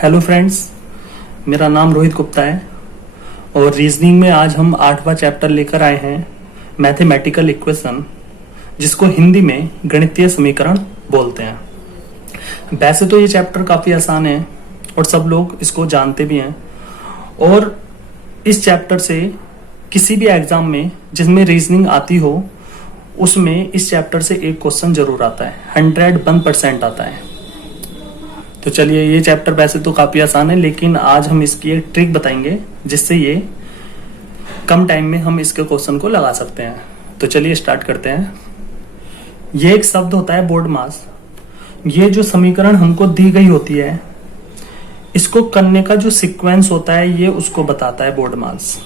Hello friends, मेरा नाम रोहित गुप्ता है और रीजनिंग में आज हम 8वां चैप्टर लेकर आए हैं, मैथमेटिकल इक्वेशन, जिसको हिंदी में गणितीय समीकरण बोलते हैं। वैसे तो ये चैप्टर काफ़ी आसान है और सब लोग इसको जानते भी हैं, और इस चैप्टर से किसी भी एग्जाम में जिसमें रीजनिंग आती हो उसमें इस चैप्टर से एक क्वेश्चन जरूर आता है, 101% आता है। तो चलिए, ये चैप्टर वैसे तो काफी आसान है, लेकिन आज हम इसकी एक ट्रिक बताएंगे जिससे ये कम टाइम में हम इसके क्वेश्चन को लगा सकते हैं। तो चलिए स्टार्ट करते हैं। ये एक शब्द होता है बोर्ड मास। ये जो समीकरण हमको दी गई होती है, इसको करने का जो सीक्वेंस होता है ये उसको बताता है बोर्ड मास।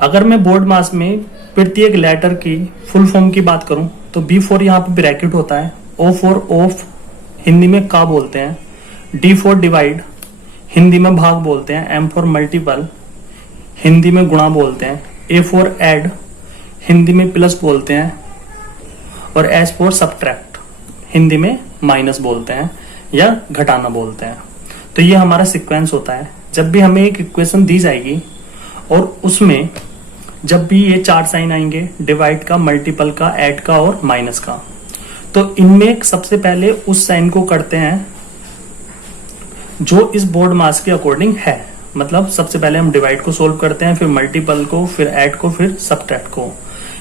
अगर मैं बोर्ड मास में प्रत्येक लेटर की फुल फॉर्म की बात करूं तो B4 यहाँ पे ब्रैकेट होता है, O4 ऑफ हिंदी में का बोलते हैं, D4 डिवाइड हिंदी में भाग बोलते हैं, M4 मल्टीपल हिंदी में गुणा बोलते हैं, A4 ऐड हिंदी में प्लस बोलते हैं, और S4 सब्ट्रैक्ट हिंदी में माइनस बोलते हैं या घटाना बोलते हैं। तो ये हमारा सीक्वेंस होता है। जब भी हमें एक इक्वेशन दी जाएगी और उसमें जब भी ये 4 साइन आएंगे, डिवाइड का, मल्टीपल का, ऐड का और माइनस का, तो इनमें सबसे पहले उस साइन को करते हैं जो इस बोर्ड मास के अकॉर्डिंग है। मतलब सबसे पहले हम डिवाइड को सोल्व करते हैं, फिर मल्टीपल को, फिर ऐड को, फिर सब्ट्रैक्ट को।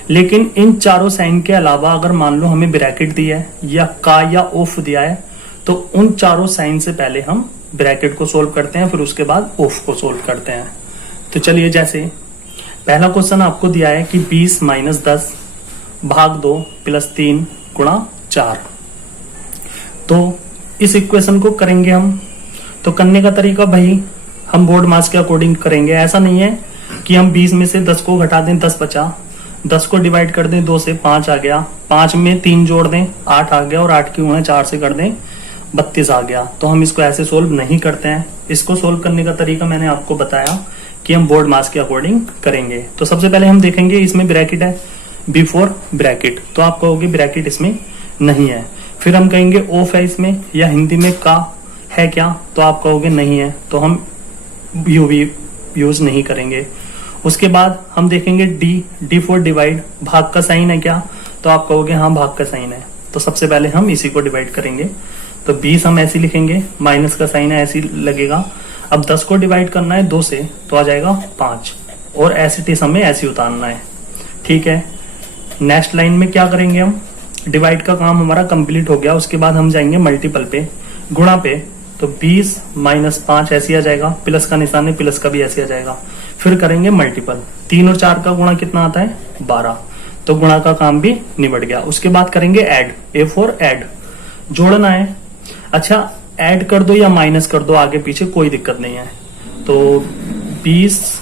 लेकिन इन चारों साइन के अलावा अगर मान लो हमें ब्रैकेट दिया है या का या ऑफ दिया है, तो उन चारों साइन से पहले हम ब्रैकेट को सोल्व करते हैं, फिर उसके बाद ऑफ को सोल्व करते हैं। तो चलिए, जैसे पहला क्वेश्चन आपको दिया है कि 20 माइनस 10 भाग 2 प्लस 3 गुणा 4। तो इस इक्वेशन को करेंगे हम। तो करने का तरीका भाई हम बोर्ड मास के अकॉर्डिंग करेंगे। ऐसा नहीं है कि हम 20 में से 10 को घटा दें, 10 बचा, 10 को डिवाइड कर दें 2 से, 5 आ गया, 5 में 3 जोड़ दें 8 आ गया, और 8 की गुणा 4 से कर दें 32 आ गया। तो हम इसको ऐसे सोल्व नहीं करते हैं। इसको सोल्व करने का तरीका मैंने आपको बताया कि हम बोर्ड मास के अकॉर्डिंग करेंगे। तो सबसे पहले हम देखेंगे, इसमें ब्रैकेट है B4 ब्रैकेट, तो आप कहोगे ब्रैकेट इसमें नहीं है। फिर हम कहेंगे ऑफ है इसमें, या हिंदी में का है क्या, तो आप कहोगे नहीं है, तो हम यू भी यूज नहीं करेंगे। उसके बाद हम देखेंगे D4 डिवाइड, भाग का साइन है क्या, तो आप कहोगे हाँ भाग का साइन है। तो सबसे पहले हम इसी को डिवाइड करेंगे। तो 20 हम ऐसे लिखेंगे, माइनस का साइन है ऐसे लगेगा। अब 10 को डिवाइड करना है 2 से, तो आ जाएगा 5, और एसिटिस हमें ऐसे उतारना है। ठीक है, नेक्स्ट लाइन में क्या करेंगे हम, डिवाइड का काम हमारा कंप्लीट हो गया। उसके बाद हम जाएंगे मल्टीपल पे, गुणा पे। तो 20 माइनस 5 ऐसे आ जाएगा, प्लस का निशान है, प्लस का भी ऐसे आ जाएगा। फिर करेंगे मल्टीपल, 3 और 4 का गुणा कितना आता है, 12। तो गुणा का काम भी निबट गया। उसके बाद करेंगे ऐड, A4 ऐड, जोड़ना है। अच्छा, ऐड कर दो या माइनस कर दो, आगे पीछे कोई दिक्कत नहीं है। तो 20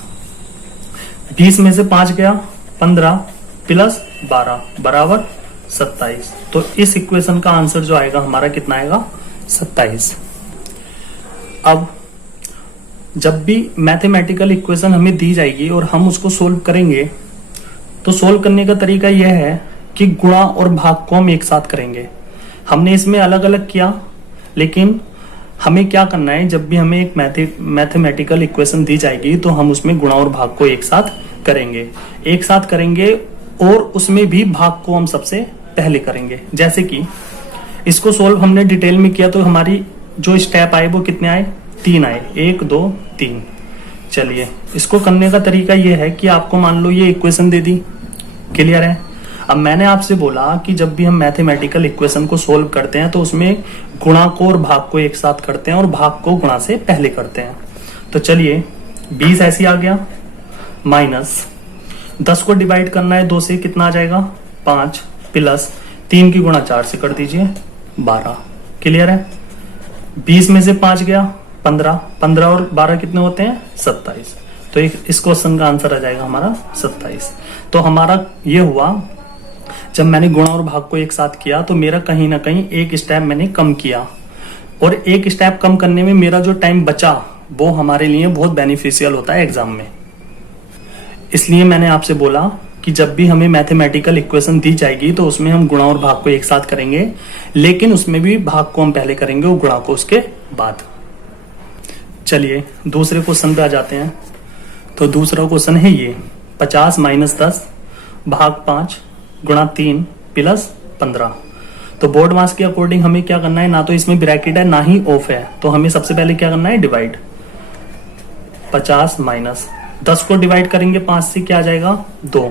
में से 5 गया 15 प्लस 12 बराबर 27। तो इस इक्वेशन का आंसर जो आएगा हमारा कितना आएगा, 27। अब जब भी मैथमेटिकल इक्वेशन हमें दी जाएगी और हम उसको सोल्व करेंगे, तो सोल्व करने का तरीका यह है कि गुणा और भाग को हम एक साथ करेंगे। हमने इसमें अलग अलग किया, लेकिन हमें क्या करना है, जब भी हमें एक मैथमेटिकल इक्वेशन दी जाएगी तो हम उसमें गुणा और भाग को एक साथ करेंगे, और उसमें भी भाग को हम सबसे पहले करेंगे। जैसे कि इसको सोल्व हमने डिटेल में किया, तो हमारी जो स्टेप आए वो कितने आए, 3 आए, 1 2 3। चलिए, इसको करने का तरीका ये है कि आपको मान लो ये इक्वेशन दे दी, क्लियर है। अब मैंने आपसे बोला कि जब भी हम मैथमेटिकल इक्वेशन को सोल्व करते हैं तो उसमें गुणा को और भाग को एक साथ करते हैं, और भाग को गुणा से पहले करते हैं। तो चलिए, 20 ऐसे आ गया, माइनस 10 को डिवाइड करना है 2 से, कितना आ जाएगा 5, प्लस 3 की गुणा 4 से कर दीजिए 12। क्लियर है। 20 में से 5 गया 15, 15 और 12 कितने होते हैं, 27। तो इस क्वेश्चन का आंसर आ जाएगा हमारा 27। तो हमारा ये हुआ, जब मैंने गुणा और भाग को एक साथ किया तो मेरा कहीं ना कहीं एक स्टेप मैंने कम किया, और एक स्टेप कम करने में मेरा जो टाइम बचा वो हमारे लिए बहुत बेनिफिशियल होता है एग्जाम में। इसलिए मैंने आपसे बोला कि जब भी हमें मैथमेटिकल इक्वेशन दी जाएगी तो उसमें हम गुणा और भाग को एक साथ करेंगे, लेकिन उसमें भी भाग को हम पहले करेंगे और गुणा को उसके बाद। चलिए दूसरे क्वेश्चन पे आ जाते हैं। तो दूसरा क्वेश्चन है ये 50 माइनस 10 भाग 5 गुणा 3 प्लस 15। तो बोर्ड मास के अकॉर्डिंग हमें क्या करना है, ना तो इसमें ब्रैकेट है ना ही ऑफ है, तो हमें सबसे पहले क्या करना है, डिवाइड। 50 माइनस 10 को डिवाइड करेंगे 5 से, क्या आ जाएगा 2,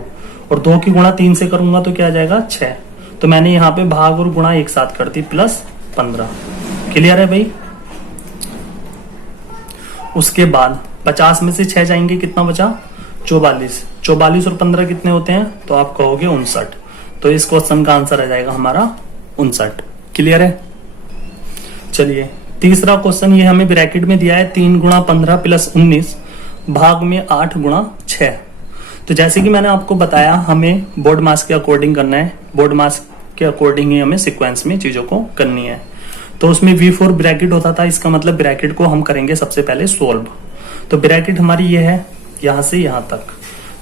और 2 की गुणा 3 से करूंगा तो क्या आ जाएगा 6। तो मैंने यहाँ पे भाग और गुणा एक साथ कर दी, प्लस 15। क्लियर है भाई। उसके बाद 50 में से 6 जाएंगे, कितना बचा 44। 44 और 15 कितने होते हैं, तो आप कहोगे 59। तो इस क्वेश्चन का आंसर आ जाएगा हमारा 59। क्लियर है। चलिए तीसरा क्वेश्चन, ये हमें ब्रैकेट में दिया है 3 गुणा 15 प्लस 19 भाग में 8 गुणा 6। तो जैसे कि मैंने आपको बताया हमें बोर्ड मास के अकॉर्डिंग करना है, बोर्ड मास के अकॉर्डिंग ही हमें सीक्वेंस में चीजों को करनी है। तो उसमें V4 ब्रैकेट होता था, इसका मतलब ब्रैकेट को हम करेंगे सबसे पहले सोल्व। तो ब्रैकेट हमारी ये है यहां से यहां तक,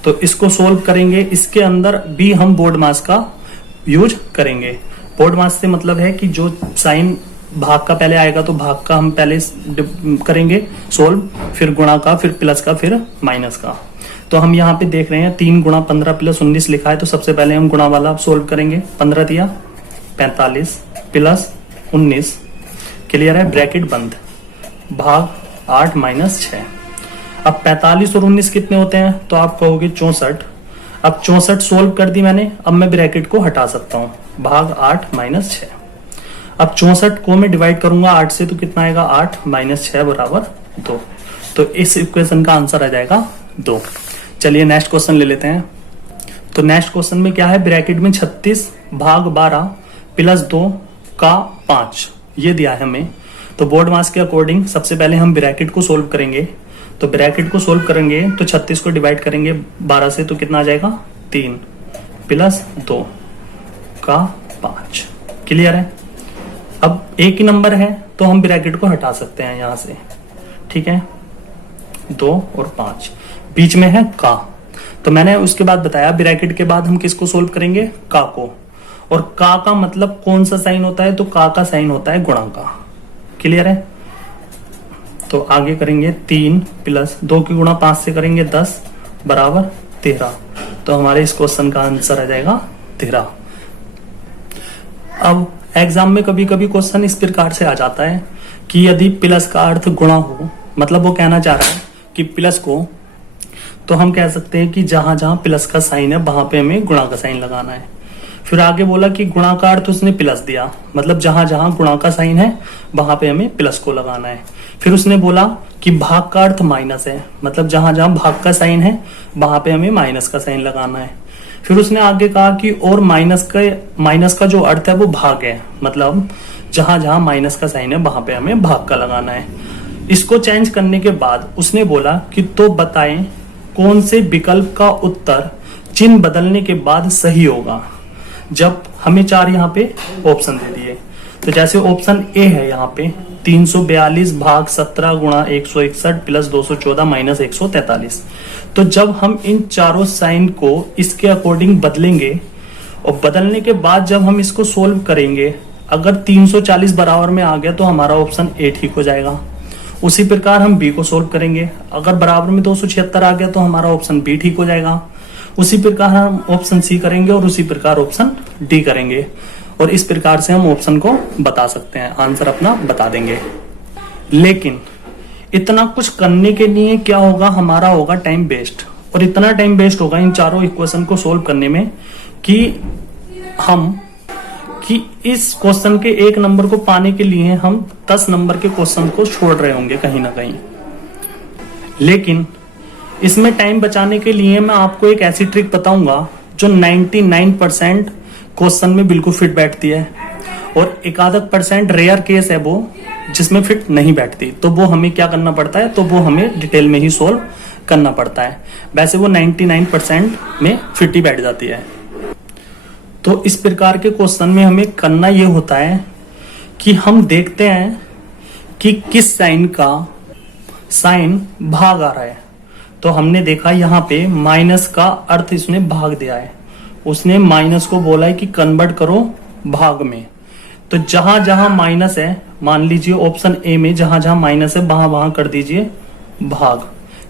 तो इसको सोल्व करेंगे। इसके अंदर भी हम बोर्ड मास का यूज करेंगे। बोर्ड मास से मतलब है कि जो साइन भाग का पहले आएगा तो भाग का हम पहले करेंगे सोल्व, फिर गुणा का, फिर प्लस का, फिर माइनस का। तो हम यहाँ पे देख रहे हैं 3 गुणा 15 प्लस 19 लिखा है, तो सबसे पहले हम गुणा वाला सोल्व करेंगे। 15 दिया 45 प्लस 19, क्लियर है, ब्रैकेट बंद, भाग 8 माइनस 6। अब 45 और 19 कितने होते हैं, तो आप कहोगे 64। अब 64 सोल्व कर दी मैंने, अब मैं ब्रैकेट को हटा सकता हूं, भाग 8 माइनस 6। अब 64 को मैं डिवाइड करूंगा 8 से, तो कितना आएगा 8 माइनस 6 बराबर 2। तो इस इक्वेशन का आंसर आ जाएगा 2। चलिए नेक्स्ट क्वेश्चन ले लेते हैं। तो नेक्स्ट क्वेश्चन में क्या है, ब्रैकेट में 36 भाग 12 प्लस 2 का 5 ये दिया है हमें। तो बोर्ड मास के अकॉर्डिंग सबसे पहले हम ब्रैकेट को सोल्व करेंगे। तो ब्रैकेट को सोल्व करेंगे तो 36 को डिवाइड करेंगे 12 से, तो कितना आ जाएगा 3 प्लस 2 का 5। क्लियर है। अब एक ही नंबर है तो हम ब्रैकेट को हटा सकते हैं यहां से, ठीक है। 2 और 5 बीच में है का, तो मैंने उसके बाद बताया ब्रैकेट के बाद हम किसको सोल्व करेंगे, का को। और का मतलब कौन सा साइन होता है, तो का साइन होता है गुणा का। क्लियर है। तो आगे करेंगे 3 प्लस 2 की गुणा 5 से करेंगे 10 बराबर 13। तो हमारे इस क्वेश्चन का आंसर आ जाएगा 13। अब एग्जाम में कभी कभी क्वेश्चन इस प्रकार से आ जाता है कि यदि प्लस का अर्थ गुणा हो, मतलब वो कहना चाह रहा है कि प्लस को, तो हम कह सकते हैं कि जहां जहां प्लस का साइन है वहां पे हमें गुणा का साइन लगाना है। फिर आगे बोला कि गुणा का अर्थ उसने प्लस दिया, मतलब जहां जहां गुणा का साइन है वहां पे हमें प्लस को लगाना है। फिर उसने बोला कि भाग का अर्थ माइनस है, मतलब जहां जहां भाग का साइन है वहां पे हमें माइनस का साइन लगाना है। फिर उसने आगे कहा कि और माइनस का जो अर्थ है वो भाग है, मतलब जहां जहां माइनस का साइन है वहां पे हमें भाग का लगाना है। इसको चेंज करने के बाद उसने बोला कि तो बताएं कौन से विकल्प का उत्तर चिन्ह बदलने के बाद सही होगा। जब हमें 4 यहाँ पे ऑप्शन दे दिए, तो जैसे ऑप्शन ए है यहाँ पे 342 भाग 17 गुणा 161 प्लस 214 माइनस 143। तो जब हम इन चारों साइन को इसके अकॉर्डिंग बदलेंगे और बदलने के बाद जब हम इसको सोल्व करेंगे, अगर 340 बराबर में आ गया तो हमारा ऑप्शन ए ठीक हो जाएगा। उसी प्रकार हम बी को सोल्व करेंगे, अगर बराबर में 276 आ गया तो हमारा ऑप्शन बी ठीक हो जाएगा। उसी प्रकार हम ऑप्शन सी करेंगे और उसी प्रकार ऑप्शन डी करेंगे, और इस प्रकार से हम ऑप्शन को बता सकते हैं, आंसर अपना बता देंगे। लेकिन इतना कुछ करने के लिए क्या होगा, हमारा होगा टाइम वेस्ट, और इतना टाइम वेस्ट होगा इन चारों इक्वेशन को सोल्व करने में कि इस क्वेश्चन के 1 नंबर को पाने के लिए हम 10 नंबर के क्वेश्चन को छोड़ रहे होंगे कहीं ना कहीं। लेकिन इसमें टाइम बचाने के लिए मैं आपको एक ऐसी ट्रिक बताऊंगा जो 99% क्वेश्चन में बिल्कुल फिट बैठती है, और 1% रेयर केस है वो जिसमें फिट नहीं बैठती। तो वो हमें क्या करना पड़ता है, तो वो हमें डिटेल में ही सोल्व करना पड़ता है। वैसे वो 99% में फिट ही बैठ जाती है। तो इस प्रकार के क्वेश्चन में हमें करना ये होता है कि हम देखते हैं कि किस साइन का साइन भाग आ रहा है। तो हमने देखा यहाँ पे माइनस का अर्थ इसने भाग दिया है, उसने माइनस को बोला है कि कन्वर्ट करो भाग में। तो जहां जहां माइनस है मान लीजिए ऑप्शन ए में जहां जहां माइनस है वहां वहां कर दीजिए भाग।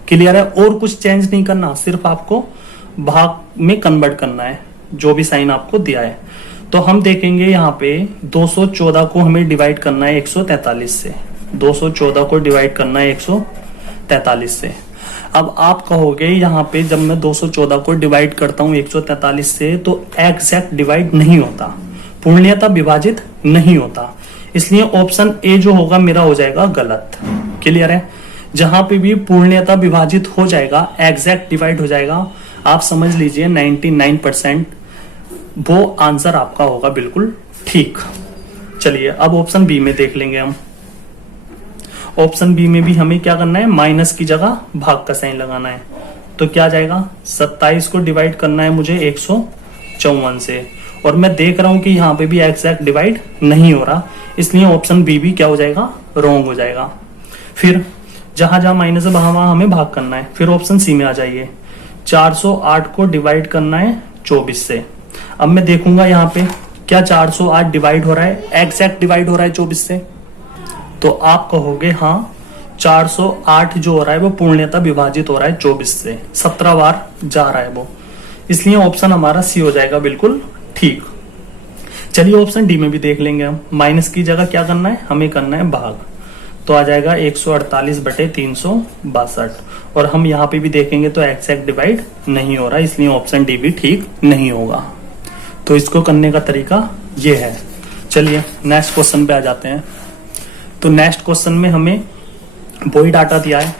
क्लियर है? और कुछ चेंज नहीं करना, सिर्फ आपको भाग में कन्वर्ट करना है जो भी साइन आपको दिया है। तो हम देखेंगे यहाँ पे 214 को हमें डिवाइड करना है 143 से। 214 को डिवाइड करना है 143 से। अब आप कहोगे यहाँ पे जब मैं 214 को डिवाइड करता हूँ 143 से तो एग्जैक्ट डिवाइड नहीं होता, पूर्णतः विभाजित नहीं होता, इसलिए ऑप्शन ए जो होगा मेरा हो जाएगा गलत। क्लियर है? जहां पे भी पूर्णतः विभाजित हो जाएगा, एग्जैक्ट डिवाइड हो जाएगा, आप समझ लीजिए 99% वो आंसर आपका होगा बिल्कुल ठीक। चलिए अब ऑप्शन बी में देख लेंगे हम। ऑप्शन बी में भी हमें क्या करना है, माइनस की जगह भाग का साइन लगाना है। तो क्या आ जाएगा, 27 को डिवाइड करना है मुझे 154 से, और मैं देख रहा हूं कि यहाँ पे भी एग्जैक्ट डिवाइड नहीं हो रहा, इसलिए ऑप्शन बी भी क्या हो जाएगा, रॉन्ग हो जाएगा। फिर जहां जहां माइनस है वहां वहां हमें भाग करना है। फिर ऑप्शन सी में आ जाइए, 408 को डिवाइड करना है 24 से। अब मैं देखूंगा यहाँ पे क्या 408 डिवाइड हो रहा है, एग्जैक्ट डिवाइड हो रहा है 24 से। तो आप कहोगे हाँ 408 जो हो रहा है वो पूर्णतः विभाजित हो रहा है 24 से, 17 बार जा रहा है वो, इसलिए ऑप्शन हमारा सी हो जाएगा बिल्कुल ठीक। चलिए ऑप्शन डी में भी देख लेंगे हम। माइनस की जगह क्या करना है, हमें करना है भाग। तो आ जाएगा 148/362, और हम यहाँ पे भी देखेंगे तो एग्जैक्ट डिवाइड नहीं हो रहा, इसलिए ऑप्शन डी भी ठीक नहीं होगा। तो इसको करने का तरीका ये है। चलिए नेक्स्ट क्वेश्चन पे आ जाते हैं। तो नेक्स्ट क्वेश्चन में हमें वही डाटा दिया है,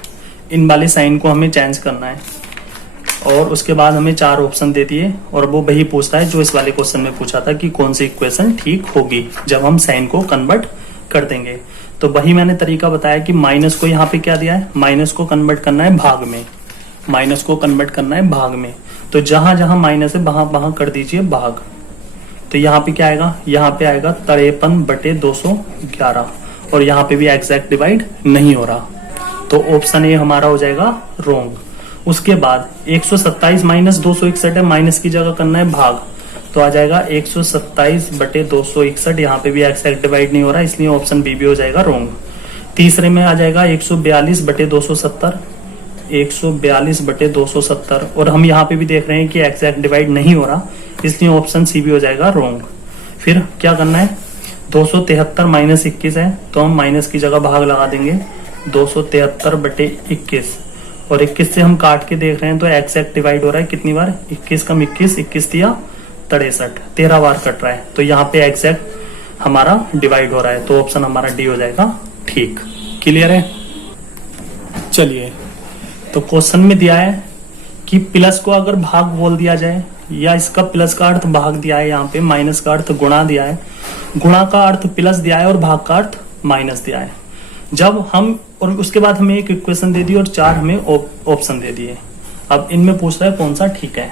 इन वाले साइन को हमें चेंज करना है, और उसके बाद हमें 4 ऑप्शन दे दिए, और वो वही पूछता है जो इस वाले क्वेश्चन में पूछा था कि कौन सी इक्वेशन ठीक होगी जब हम साइन को कन्वर्ट कर देंगे। तो वही मैंने तरीका बताया कि माइनस को यहाँ पे क्या दिया है, माइनस को कन्वर्ट करना है भाग में, माइनस को कन्वर्ट करना है भाग में। तो जहां जहां माइनस है वहां वहां कर दीजिए भाग। तो यहाँ पे क्या आएगा, यहाँ पे आएगा 53/211, और यहाँ पे भी एग्जैक्ट डिवाइड नहीं हो रहा, तो ऑप्शन ए हमारा हो जाएगा रॉन्ग। उसके बाद 127 - 261 है, माइनस की जगह करना है भाग, तो आ जाएगा 127/261, यहाँ पे भी एग्जैक्ट डिवाइड नहीं हो रहा, इसलिए ऑप्शन बी भी हो जाएगा रॉन्ग। तीसरे में आ जाएगा 142/270, 142/270, और हम यहाँ पे भी देख रहे हैं कि एग्जैक्ट डिवाइड नहीं हो रहा, इसलिए ऑप्शन सी भी हो जाएगा रॉन्ग। फिर क्या करना है, 273 - 21 है, तो हम माइनस की जगह भाग लगा देंगे 273/21, और 21 से हम काट के देख रहे हैं तो एग्जैक्ट डिवाइड हो रहा है कितनी बार, 21 कम 21, 21 दिया 63, 13 बार कट रहा है, तो यहाँ पे एग्जैक्ट हमारा डिवाइड हो रहा है, तो ऑप्शन हमारा डी हो जाएगा ठीक। क्लियर है? चलिए तो क्वेश्चन में दिया है कि प्लस को अगर भाग बोल दिया जाए, या इसका प्लस का अर्थ भाग दिया है, यहाँ पे माइनस का अर्थ गुणा दिया है, गुणा का अर्थ प्लस दिया है और भाग का अर्थ माइनस दिया है। जब हम, और उसके बाद हमें एक इक्वेशन दे दी और 4 हमें ऑप्शन दे दिए। अब इनमें पूछ रहा है कौन सा ठीक है।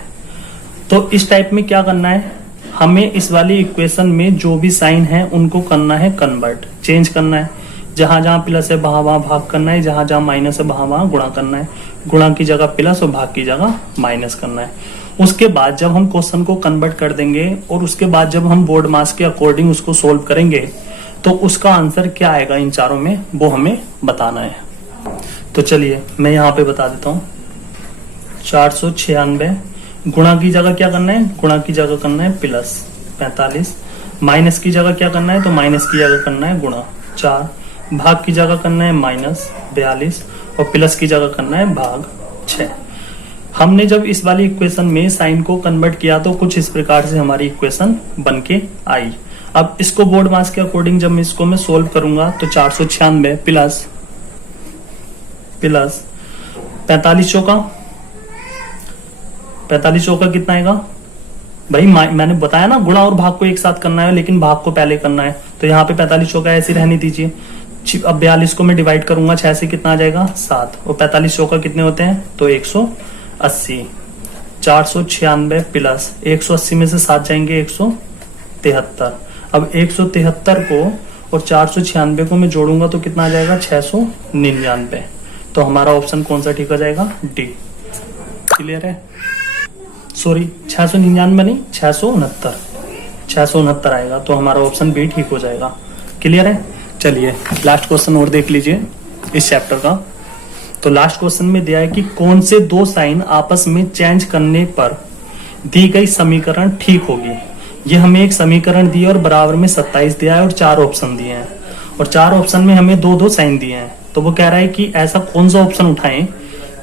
तो इस टाइप में क्या करना है, हमें इस वाली इक्वेशन में जो भी साइन है उनको करना है कन्वर्ट, चेंज करना है। जहां जहां प्लस है वहां वहां भाग करना है, जहां जहां माइनस है वहां वहां गुणा करना है, गुणा की जगह प्लस और भाग की जगह माइनस करना है। उसके बाद जब हम क्वेश्चन को कन्वर्ट कर देंगे, और उसके बाद जब हम बोर्ड मास के अकॉर्डिंग उसको सोल्व करेंगे, तो उसका आंसर क्या आएगा इन चारों में वो हमें बताना है। तो चलिए मैं यहाँ पे बता देता हूँ। 496, गुणा की जगह क्या करना है, गुणा की जगह करना है प्लस 45, माइनस की जगह क्या करना है, तो माइनस की जगह करना है गुणा 4, भाग की जगह करना है -42, और प्लस की जगह करना है भाग 6। हमने जब इस वाली इक्वेशन में साइन को कन्वर्ट किया तो कुछ इस प्रकार से हमारी इक्वेशन बन के आई। अब इसको बोर्ड मास के अकॉर्डिंग जब इसको मैं सोल्व करूंगा तो 496 प्लस 45 चौका कितना आएगा भाई, मैंने बताया ना गुणा और भाग को एक साथ करना है, लेकिन भाग को पहले करना है, तो यहाँ पे 45 चौका ऐसे रहने दीजिए। अब 42 को मैं डिवाइड करूंगा 6 से, कितना आ जाएगा 7, और 45 चौका कितने होते हैं, तो 180। 496 प्लस 180 में से 7 जाएंगे 173। अब 173 को और 496 को मैं जोड़ूंगा तो कितना आ जाएगा 699। तो हमारा ऑप्शन कौन सा ठीक हो जाएगा, डी। क्लियर है? सॉरी 699 नहीं, 669 आएगा, तो हमारा ऑप्शन बी ठीक हो जाएगा। क्लियर है? चलिए लास्ट क्वेश्चन और देख लीजिए इस चैप्टर का। तो लास्ट क्वेश्चन में दिया है कि कौन से दो साइन आपस में चेंज करने पर दी गई समीकरण ठीक होगी। ये हमें एक समीकरण दी है और बराबर में 27 दिया है और 4 ऑप्शन दिए हैं और 4 ऑप्शन में हमें दो दो साइन दिए हैं। तो वो कह रहा है कि ऐसा कौन सा ऑप्शन उठाएं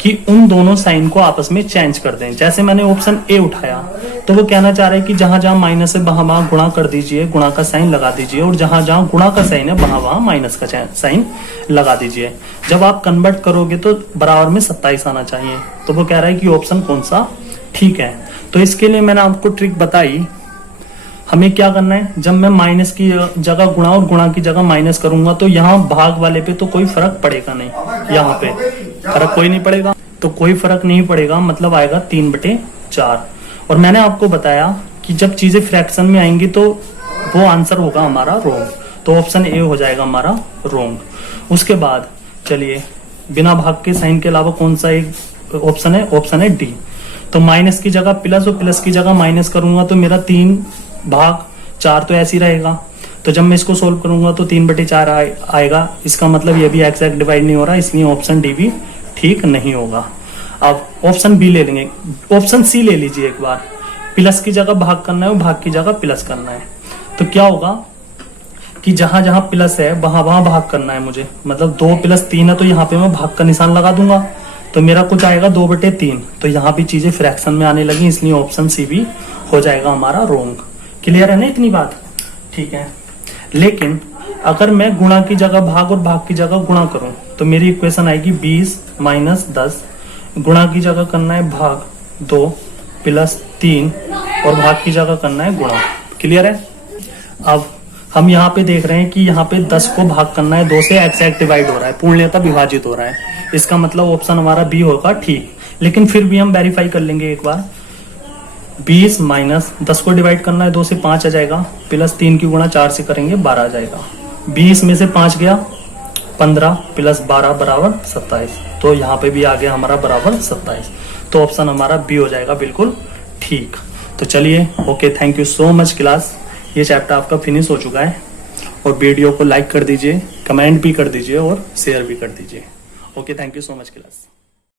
कि उन दोनों साइन को आपस में चेंज कर दें। जैसे मैंने ऑप्शन ए उठाया तो वो कहना चाह रहा है कि जहां जहां माइनस है वहां वहां गुणा कर दीजिए, गुणा का साइन लगा दीजिए, और जहां जहां गुणा का साइन है वहां वहां माइनस का साइन लगा दीजिए। जब आप कन्वर्ट करोगे तो बराबर में 27 आना चाहिए। तो वो कह रहा है कि ऑप्शन कौन सा ठीक है। तो इसके लिए मैंने आपको ट्रिक बताई। हमें क्या करना है, जब मैं माइनस की जगह गुणा और गुणा की जगह माइनस करूंगा तो यहाँ भाग वाले पे तो कोई फर्क पड़ेगा नहीं, यहाँ पे फर्क कोई नहीं पड़ेगा, तो कोई फर्क नहीं पड़ेगा, मतलब आएगा 3/4। और मैंने आपको बताया कि जब चीजें फ्रैक्शन में आएंगी तो वो आंसर होगा हमारा रोंग। तो ऑप्शन ए हो जाएगा हमारा रोंग। उसके बाद चलिए बिना भाग के साइन के अलावा कौन सा एक ऑप्शन है, ऑप्शन है डी। तो माइनस की जगह प्लस और प्लस की जगह माइनस करूंगा तो मेरा 3/4 तो ऐसे ही रहेगा। तो जब मैं इसको सोल्व करूंगा तो 3/4 आएगा। इसका मतलब ये भी एग्जैक्ट डिवाइड नहीं हो रहा, इसलिए ऑप्शन डी भी ठीक नहीं होगा। अब ऑप्शन बी ले लेंगे, ऑप्शन सी ले लीजिए एक बार। प्लस की जगह भाग करना है और भाग की जगह प्लस करना है। तो क्या होगा कि जहां जहां प्लस है वहां वहां भाग करना है मुझे, मतलब 2 + 3 है तो यहाँ पे मैं भाग का निशान लगा दूंगा तो मेरा कुछ आएगा 2/3। तो यहाँ भी चीजें फ्रैक्शन में आने लगी, इसलिए ऑप्शन सी भी हो जाएगा हमारा रोंग। क्लियर है ना इतनी बात? ठीक है। लेकिन अगर मैं गुणा की जगह भाग और भाग की जगह गुणा करूं तो मेरी इक्वेशन आएगी 20 - 10। गुणा की जगह करना है भाग 2 + 3 और भाग की जगह करना है गुणा। क्लियर है? अब हम यहाँ पे देख रहे हैं कि यहाँ पे 10 को भाग करना है 2 से, एग्जैक्ट डिवाइड हो रहा है, पूर्णतः विभाजित हो रहा है। इसका मतलब ऑप्शन हमारा बी होगा ठीक। लेकिन फिर भी हम वेरीफाई कर लेंगे एक बार। 20 - 10 को डिवाइड करना है 2 से, 5 आ जाएगा, + 3 की गुणा 4 से करेंगे 12 आ जाएगा। 20 में से 5 गया 15 + 12 = 27। तो यहाँ पे भी आ गया हमारा बराबर 27। तो ऑप्शन हमारा बी हो जाएगा बिल्कुल ठीक। तो चलिए okay, thank you so much class. ये चैप्टर आपका फिनिश हो चुका है और वीडियो को लाइक कर दीजिए, कमेंट भी कर दीजिए और शेयर भी कर दीजिए। Okay, thank you so much class.